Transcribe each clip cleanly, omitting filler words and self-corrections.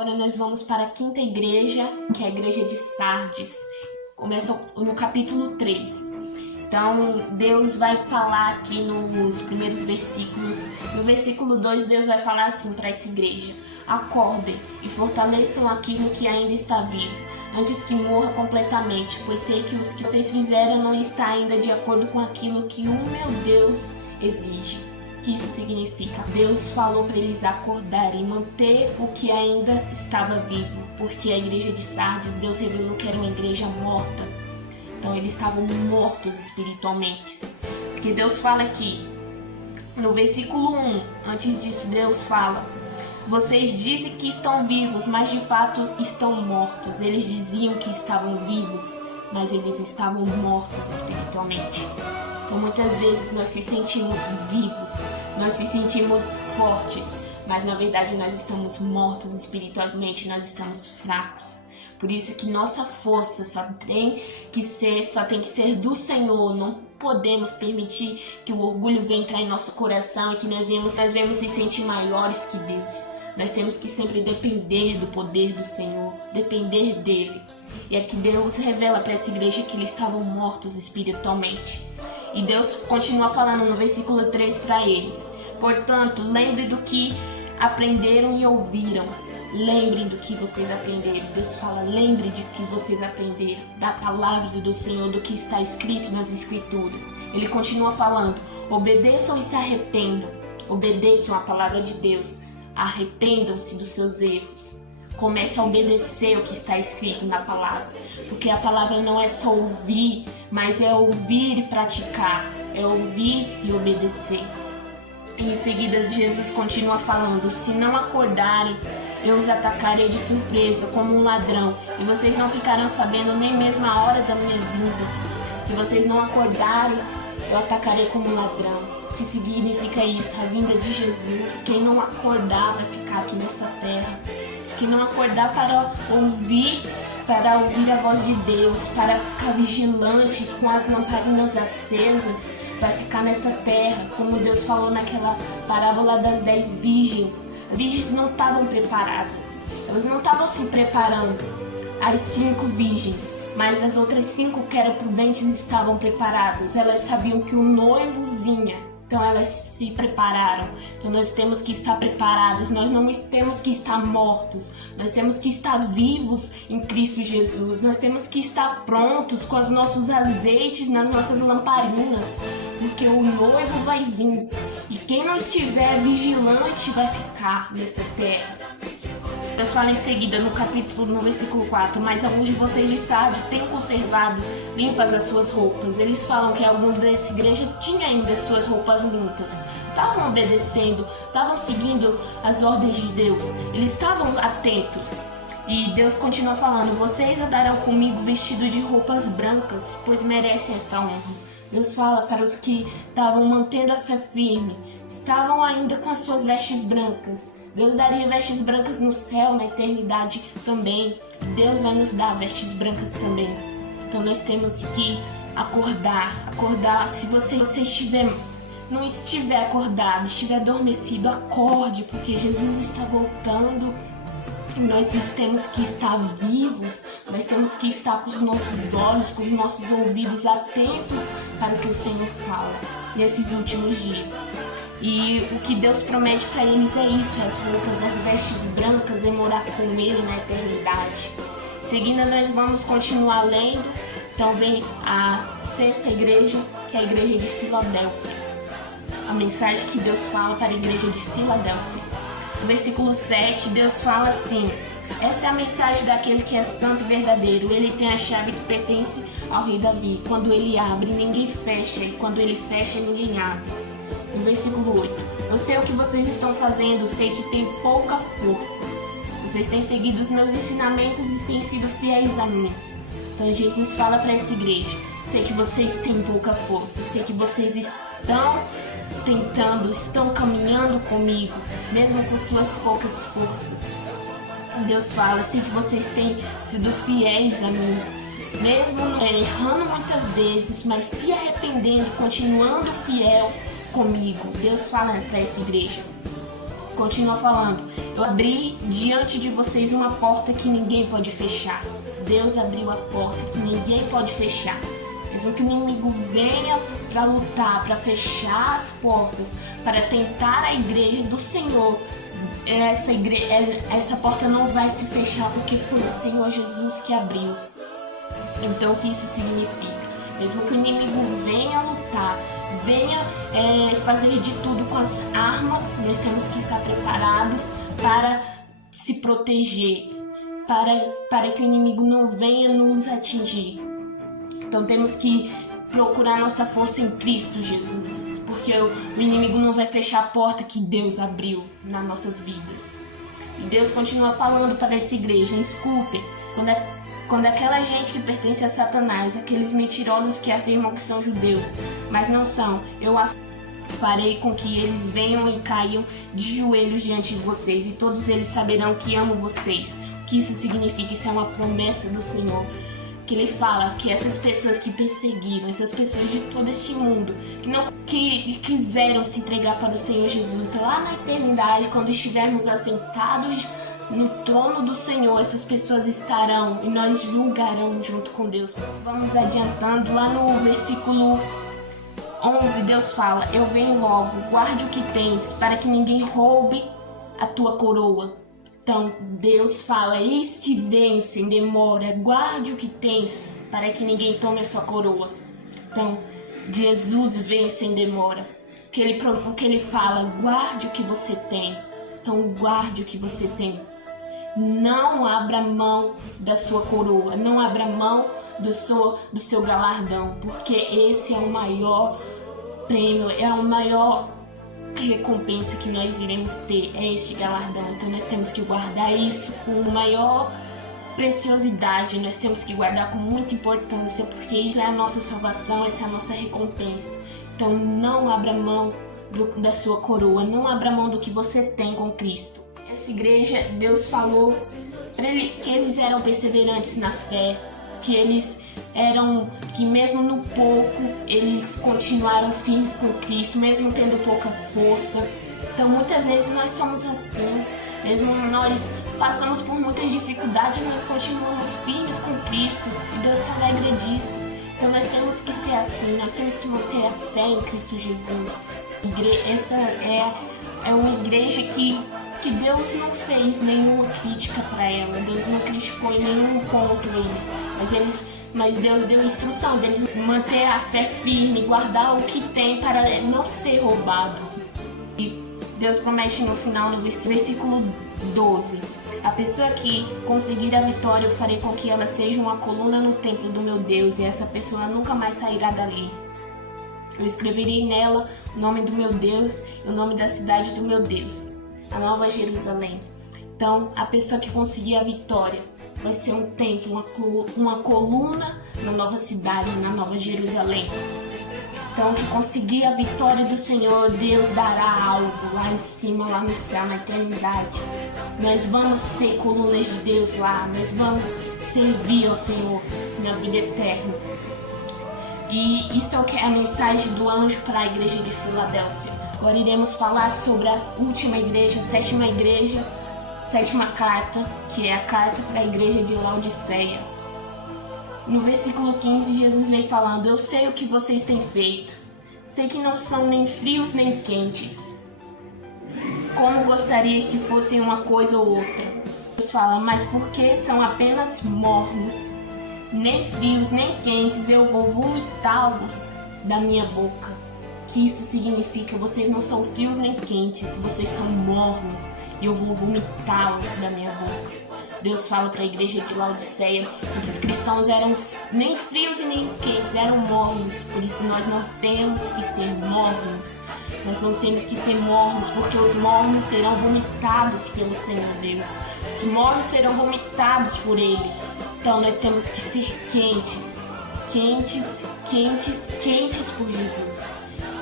Agora nós vamos para a quinta igreja, que é a igreja de Sardes. Começa no capítulo 3. Então, Deus vai falar aqui nos primeiros versículos. No versículo 2, Deus vai falar assim para essa igreja: acordem e fortaleçam aquilo que ainda está vivo, antes que morra completamente, pois sei que os que vocês fizeram não está ainda de acordo com aquilo que o meu Deus exige. O que isso significa? Deus falou para eles acordarem e manter o que ainda estava vivo, porque a igreja de Sardes, Deus revelou que era uma igreja morta. Então eles estavam mortos espiritualmente. Porque Deus fala aqui, no versículo 1, antes disso Deus fala: vocês dizem que estão vivos, mas de fato estão mortos. Eles diziam que estavam vivos, mas eles estavam mortos espiritualmente. Então muitas vezes nós se sentimos vivos, nós se sentimos fortes, mas na verdade nós estamos mortos espiritualmente, nós estamos fracos. Por isso que nossa força só tem que ser do Senhor. Não podemos permitir que o orgulho venha entrar em nosso coração e que nós venhamos se sentir maiores que Deus. Nós temos que sempre depender do poder do Senhor, depender dele. E aqui Deus revela para essa igreja que eles estavam mortos espiritualmente. E Deus continua falando no versículo 3 para eles: portanto, lembre do que aprenderam e ouviram. Lembrem do que vocês aprenderam. Deus fala: lembre de que vocês aprenderam, da palavra do Senhor, do que está escrito nas Escrituras. Ele continua falando: obedeçam e se arrependam. Obedeçam a palavra de Deus. Arrependam-se dos seus erros. Comece a obedecer o que está escrito na palavra. Porque a palavra não é só ouvir, mas é ouvir e praticar. É ouvir e obedecer. Em seguida, Jesus continua falando: se não acordarem, eu os atacarei de surpresa como um ladrão, e vocês não ficarão sabendo nem mesmo a hora da minha vinda. Se vocês não acordarem, eu atacarei como um ladrão. O que significa isso? A vinda de Jesus. Quem não acordar vai ficar aqui nessa terra. Quem não acordar para ouvir a voz de Deus, para ficar vigilantes com as lamparinas acesas, vai ficar nessa terra, como Deus falou naquela parábola das 10 virgens. As virgens não estavam preparadas, elas não estavam se preparando. As 5 virgens, mas as outras 5 que eram prudentes estavam preparadas. Elas sabiam que o noivo vinha. Então elas se prepararam. Então nós temos que estar preparados, nós não temos que estar mortos, nós temos que estar vivos em Cristo Jesus, nós temos que estar prontos com os nossos azeites nas nossas lamparinas, porque o noivo vai vir, e quem não estiver vigilante vai ficar nessa terra. Deus fala em seguida no versículo 4: mas alguns de vocês de Sardes têm conservado limpas as suas roupas. Eles falam que alguns dessa igreja tinham ainda suas roupas limpas. Estavam obedecendo, estavam seguindo as ordens de Deus. Eles estavam atentos. E Deus continua falando: vocês andarão comigo vestidos de roupas brancas, pois merecem esta honra. Deus fala para os que estavam mantendo a fé firme, estavam ainda com as suas vestes brancas. Deus daria vestes brancas no céu, na eternidade também. Deus vai nos dar vestes brancas também. Então nós temos que acordar. Se você não estiver acordado, estiver adormecido, acorde, porque Jesus está voltando. Nós temos que estar vivos, nós temos que estar com os nossos olhos, com os nossos ouvidos atentos para o que o Senhor fala nesses últimos dias. E o que Deus promete para eles é isso: as roupas, as vestes brancas, é morar com Ele na eternidade. Seguindo, nós vamos continuar lendo. Então vem a sexta igreja, que é a igreja de Filadélfia. A mensagem que Deus fala para a igreja de Filadélfia. No versículo 7, Deus fala assim: essa é a mensagem daquele que é santo e verdadeiro. Ele tem a chave que pertence ao rei Davi. Quando ele abre, ninguém fecha, e quando ele fecha, ninguém abre. No versículo 8: eu sei o que vocês estão fazendo, sei que tem pouca força. Vocês têm seguido os meus ensinamentos e têm sido fiéis a mim. Então Jesus fala para essa igreja: sei que vocês têm pouca força, sei que vocês estão caminhando comigo, mesmo com suas poucas forças. Deus fala: sei que vocês têm sido fiéis a mim, mesmo errando muitas vezes, mas se arrependendo, continuando fiel comigo. Deus fala para essa igreja: continua falando: eu abri diante de vocês uma porta que ninguém pode fechar. Deus abriu a porta que ninguém pode fechar. Mesmo que o inimigo venha para lutar, para fechar as portas, para tentar a igreja do Senhor, essa porta não vai se fechar, porque foi o Senhor Jesus que abriu. Então, o que isso significa? Mesmo que o inimigo venha lutar, venha fazer de tudo com as armas, nós temos que estar preparados para se proteger, para que o inimigo não venha nos atingir. Então temos que procurar nossa força em Cristo Jesus, porque o inimigo não vai fechar a porta que Deus abriu nas nossas vidas. E Deus continua falando para essa igreja: escutem, quando aquela gente que pertence a Satanás, aqueles mentirosos que afirmam que são judeus, mas não são, eu farei com que eles venham e caiam de joelhos diante de vocês, e todos eles saberão que amo vocês. O que isso significa? Isso é uma promessa do Senhor, que Ele fala que essas pessoas que perseguiram, essas pessoas de todo este mundo, que quiseram se entregar para o Senhor Jesus, lá na eternidade, quando estivermos assentados no trono do Senhor, essas pessoas estarão e nós julgarão junto com Deus. Vamos adiantando, lá no versículo 11, Deus fala: eu venho logo, guarde o que tens, para que ninguém roube a tua coroa. Então Deus fala: eis que venho sem demora, guarde o que tens, para que ninguém tome a sua coroa. Então Jesus vem sem demora. O que ele fala: guarde o que você tem. Então guarde o que você tem. Não abra mão da sua coroa, não abra mão do seu galardão, porque esse é o maior prêmio, é a maior recompensa que nós iremos ter, é este galardão. Então nós temos que guardar isso com maior preciosidade, nós temos que guardar com muita importância, porque isso é a nossa salvação, essa é a nossa recompensa. Então não abra mão da sua coroa, não abra mão do que você tem com Cristo. Essa igreja, Deus falou que eles eram perseverantes na fé, que mesmo no pouco eles continuaram firmes com Cristo, mesmo tendo pouca força. Então muitas vezes nós somos assim, mesmo nós passamos por muitas dificuldades, nós continuamos firmes com Cristo e Deus se alegra disso. Então nós temos que ser assim, nós temos que manter a fé em Cristo Jesus. Essa é uma igreja que Deus não fez nenhuma crítica para ela, Deus não criticou em nenhum ponto mas Deus deu instrução deles manter a fé firme, guardar o que tem para não ser roubado. E Deus promete no final, no versículo 12: a pessoa que conseguir a vitória, eu farei com que ela seja uma coluna no templo do meu Deus, e essa pessoa nunca mais sairá dali. Eu escreverei nela o nome do meu Deus e o nome da cidade do meu Deus, a Nova Jerusalém. Então, a pessoa que conseguir a vitória vai ser um templo, uma coluna na nova cidade, na Nova Jerusalém. Então, que conseguir a vitória do Senhor, Deus dará algo lá em cima, lá no céu, na eternidade. Nós vamos ser colunas de Deus lá, nós vamos servir ao Senhor na vida eterna. E isso é o que é a mensagem do anjo para a igreja de Filadélfia. Agora iremos falar sobre a última igreja, a sétima carta, que é a carta para a igreja de Laodiceia. No versículo 15, Jesus vem falando: eu sei o que vocês têm feito. Sei que não são nem frios nem quentes. Como gostaria que fossem uma coisa ou outra. Deus fala: mas porque são apenas mornos, nem frios nem quentes, eu vou vomitá-los da minha boca. Que isso significa: vocês não são frios nem quentes, vocês são mornos e eu vou vomitá-los da minha boca. Deus fala para a igreja de Laodiceia que os cristãos eram nem frios e nem quentes, eram mornos. Por isso nós não temos que ser mornos. Nós não temos que ser mornos, porque os mornos serão vomitados pelo Senhor Deus. Os mornos serão vomitados por Ele. Então nós temos que ser quentes, quentes, quentes, quentes por Jesus.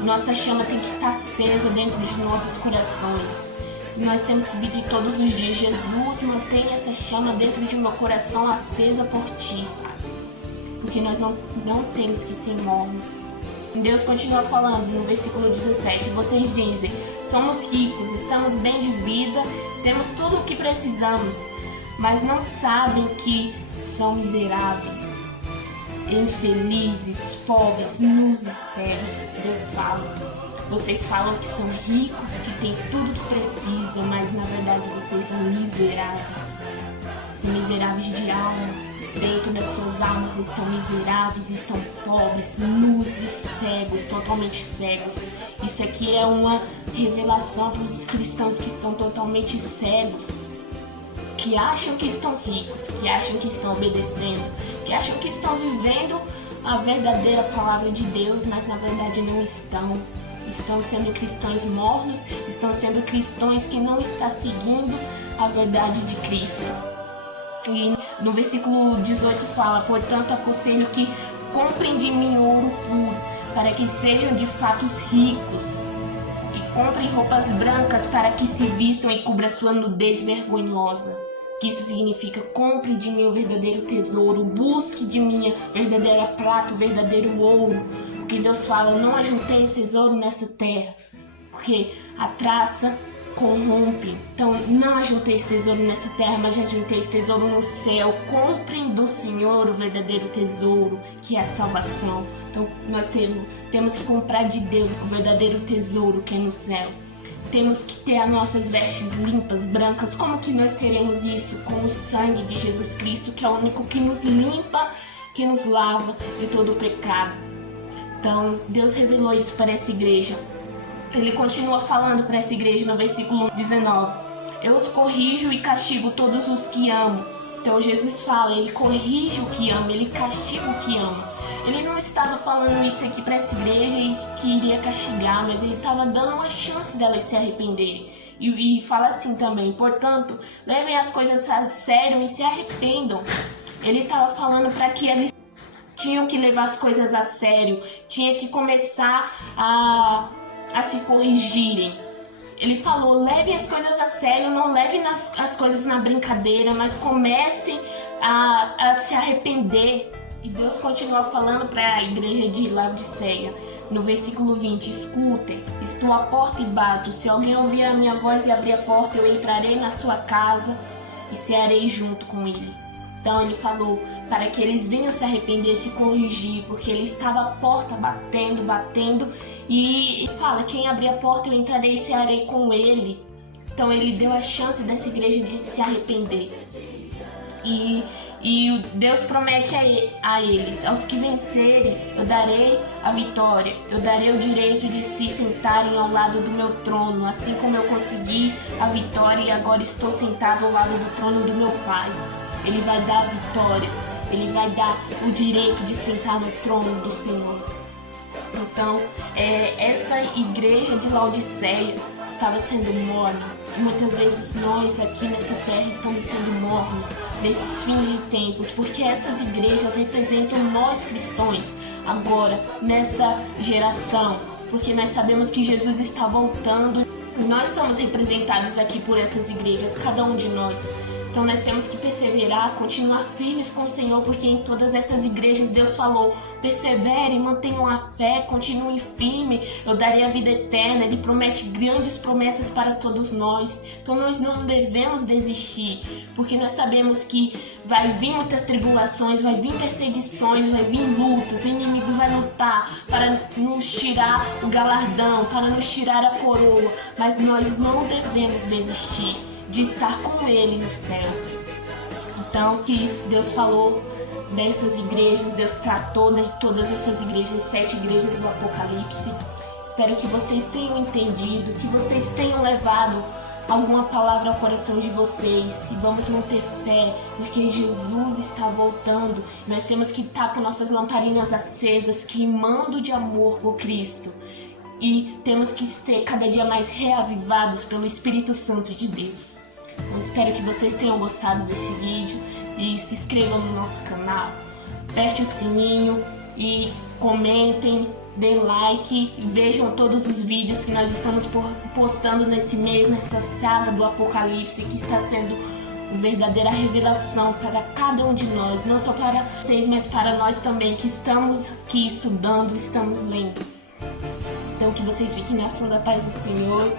Nossa chama tem que estar acesa dentro de nossos corações. Nós temos que pedir todos os dias: Jesus, mantenha essa chama dentro de meu coração acesa por Ti, Pai. Porque nós não temos que ser mornos. Deus continua falando no versículo 17, vocês dizem, somos ricos, estamos bem de vida, temos tudo o que precisamos, mas não sabem que são miseráveis, infelizes, pobres, nus e cegos. Deus fala. Vocês falam que são ricos, que têm tudo o que precisam, mas na verdade vocês são miseráveis. São miseráveis de alma. Dentro das suas almas estão miseráveis, estão pobres, nus e cegos, totalmente cegos. Isso aqui é uma revelação para os cristãos que estão totalmente cegos, que acham que estão ricos, que acham que estão obedecendo, que acham que estão vivendo a verdadeira palavra de Deus, mas na verdade não estão. Estão sendo cristãos mornos, estão sendo cristãos que não estão seguindo a verdade de Cristo. E no versículo 18 fala, portanto aconselho que comprem de mim ouro puro, para que sejam de fato ricos, e comprem roupas brancas para que se vistam e cubra sua nudez vergonhosa. Que isso significa, compre de mim o verdadeiro tesouro, busque de mim a verdadeira prata, o verdadeiro ouro, porque Deus fala, não ajunteis tesouro nessa terra, porque a traça corrompe. Então não ajunteis tesouro nessa terra, mas ajunteis tesouro no céu. Comprem do Senhor o verdadeiro tesouro, que é a salvação. Então nós temos que comprar de Deus o verdadeiro tesouro, que é no céu. Temos que ter as nossas vestes limpas, brancas. Como que nós teremos isso? Com o sangue de Jesus Cristo, que é o único que nos limpa, que nos lava de todo o pecado. Então Deus revelou isso para essa igreja. Ele continua falando para essa igreja no versículo 19. Eu os corrijo e castigo todos os que amo. Então Jesus fala, ele corrige o que ama, ele castiga o que ama. Ele não estava falando isso aqui para essa igreja e que iria castigar, mas ele estava dando uma chance delas se arrependerem. E fala assim também, portanto, levem as coisas a sério e se arrependam. Ele estava falando para que eles tinham que levar as coisas a sério, tinha que começar a se corrigirem. Ele falou, levem as coisas a sério, não levem as coisas na brincadeira, mas comecem a se arrepender. E Deus continua falando para a igreja de Laodiceia, no versículo 20, escutem, estou à porta e bato, se alguém ouvir a minha voz e abrir a porta, eu entrarei na sua casa e cearei junto com ele. Então ele falou para que eles venham se arrepender e se corrigir, porque ele estava à porta batendo e fala, quem abrir a porta eu entrarei e cearei com ele. Então ele deu a chance dessa igreja de se arrepender. E Deus promete a eles, aos que vencerem, eu darei a vitória, eu darei o direito de se sentarem ao lado do meu trono, assim como eu consegui a vitória e agora estou sentado ao lado do trono do meu Pai. Ele vai dar a vitória, ele vai dar o direito de sentar no trono do Senhor. Então, essa igreja de Laodiceia estava sendo morna. E muitas vezes nós aqui nessa terra estamos sendo mornos nesses fins de tempos, porque essas igrejas representam nós cristãos agora, nessa geração, porque nós sabemos que Jesus está voltando e nós somos representados aqui por essas igrejas, cada um de nós. Então nós temos que perseverar, continuar firmes com o Senhor, porque em todas essas igrejas Deus falou, perseverem, mantenham a fé, continuem firme, eu darei a vida eterna. Ele promete grandes promessas para todos nós. Então nós não devemos desistir, porque nós sabemos que vai vir muitas tribulações, vai vir perseguições, vai vir lutas, o inimigo vai lutar para nos tirar o galardão, para nos tirar a coroa, mas nós não devemos desistir de estar com Ele no céu. Então, que Deus falou dessas igrejas, Deus tratou de todas essas igrejas, 7 igrejas do Apocalipse. Espero que vocês tenham entendido, que vocês tenham levado alguma palavra ao coração de vocês. E vamos manter fé, porque Jesus está voltando. Nós temos que estar com nossas lamparinas acesas, queimando de amor por Cristo. E temos que ser cada dia mais reavivados pelo Espírito Santo de Deus. Eu espero que vocês tenham gostado desse vídeo e se inscrevam no nosso canal, aperte o sininho e comentem, dê like e vejam todos os vídeos que nós estamos postando nesse mês, nessa saga do Apocalipse, que está sendo verdadeira revelação para cada um de nós, não só para vocês, mas para nós também que estamos aqui estudando, estamos lendo. Então que vocês fiquem na ação da paz do Senhor.